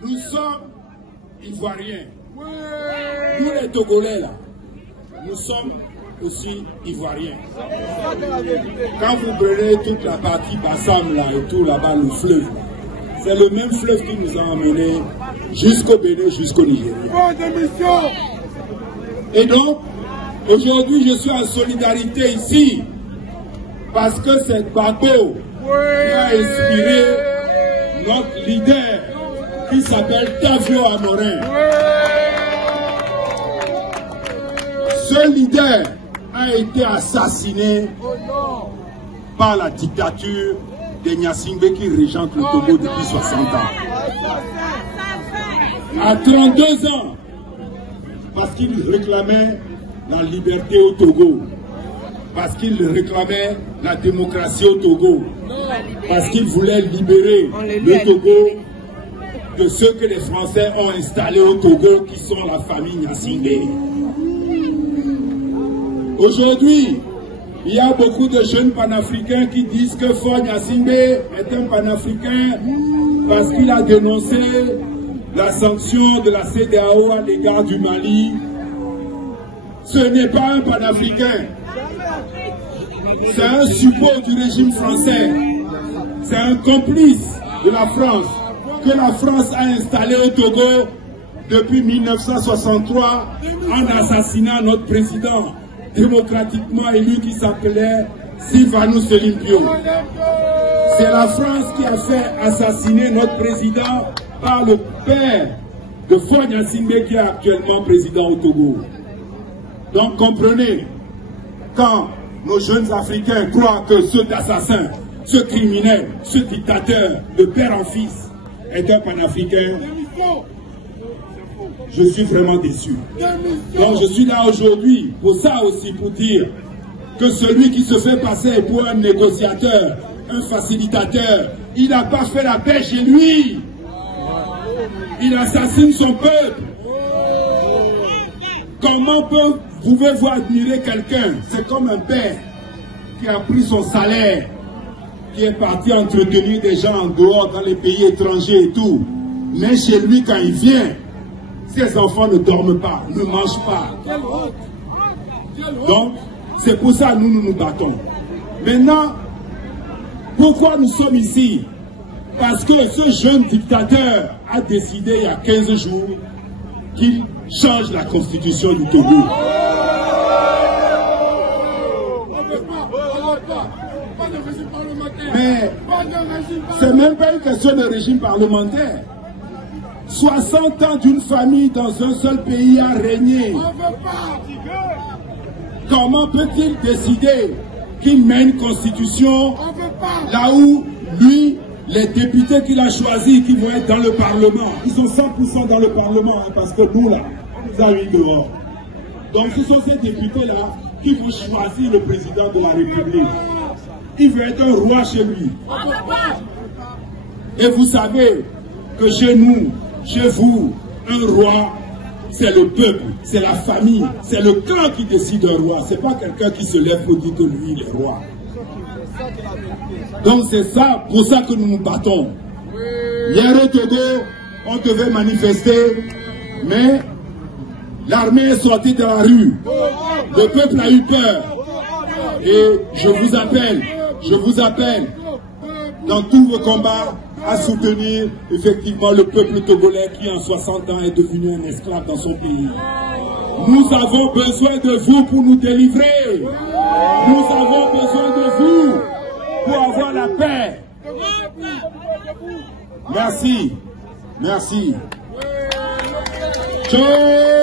Nous sommes Ivoiriens. Nous les Togolais là, nous sommes aussi Ivoiriens. Quand vous prenez toute la partie Bassam là et tout là-bas, le fleuve, c'est le même fleuve qui nous a emmenés jusqu'au Bénin, jusqu'au Nigeria. Et donc, aujourd'hui, je suis en solidarité ici parce que c'est Gbagbo qui a inspiré notre leader qui s'appelle Tavio Amorin. Ce leader a été assassiné par la dictature de Gnassingbé qui régente le Togo depuis 60 ans. À 32 ans, parce qu'il réclamait la liberté au Togo, parce qu'il réclamait la démocratie au Togo, parce qu'il voulait libérer le Togo de ceux que les Français ont installés au Togo, qui sont la famille Gnassingbé. Aujourd'hui, il y a beaucoup de jeunes panafricains qui disent que Faure Gnassingbé est un panafricain parce qu'il a dénoncé la sanction de la CEDEAO à l'égard du Mali. Ce n'est pas un panafricain. C'est un suppôt du régime français. C'est un complice de la France que la France a installé au Togo depuis 1963 en assassinant notre président démocratiquement élu qui s'appelait Sylvanus Olympio. C'est la France qui a fait assassiner notre président par le père de Faure Gnassingbé qui est actuellement président au Togo. Donc comprenez, quand nos jeunes Africains croient que ce assassin, ce criminel, ce dictateur de père en fils est un panafricain, je suis vraiment déçu. Donc je suis là aujourd'hui pour ça aussi, pour dire que celui qui se fait passer pour un négociateur, un facilitateur, il n'a pas fait la paix chez lui. Il assassine son peuple. Comment pouvez-vous admirer quelqu'un? C'est comme un père qui a pris son salaire, qui est parti entretenir des gens en dehors dans les pays étrangers et tout. Mais chez lui, quand il vient, ses enfants ne dorment pas, ne mangent pas. Donc, c'est pour ça que nous nous battons. Maintenant, pourquoi nous sommes ici? Parce que ce jeune dictateur a décidé il y a 15 jours qu'il change la constitution du Togo. Mais c'est même pas une question de régime parlementaire. 60 ans d'une famille dans un seul pays a régné. Comment peut-il décider qu'il met une constitution là où lui, les députés qu'il a choisis qui vont être dans le Parlement, ils sont 100% dans le Parlement, hein, parce que nous là, on nous a mis dehors. Donc ce sont ces députés-là qui vont choisir le président de la République. Il veut être un roi chez lui. Et vous savez que chez nous, chez vous, un roi, c'est le peuple, c'est la famille, c'est le clan qui décide un roi. C'est pas quelqu'un qui se lève pour dire que lui, il est roi. Donc c'est ça, pour ça que nous nous battons. Hier au Togo, on devait manifester, mais l'armée est sortie de la rue. Le peuple a eu peur. Et je vous appelle dans tous vos combats à soutenir effectivement le peuple togolais qui en 60 ans est devenu un esclave dans son pays. Nous avons besoin de vous pour nous délivrer. Nous avons besoin de vous pour avoir la paix. Merci. Merci. Ciao.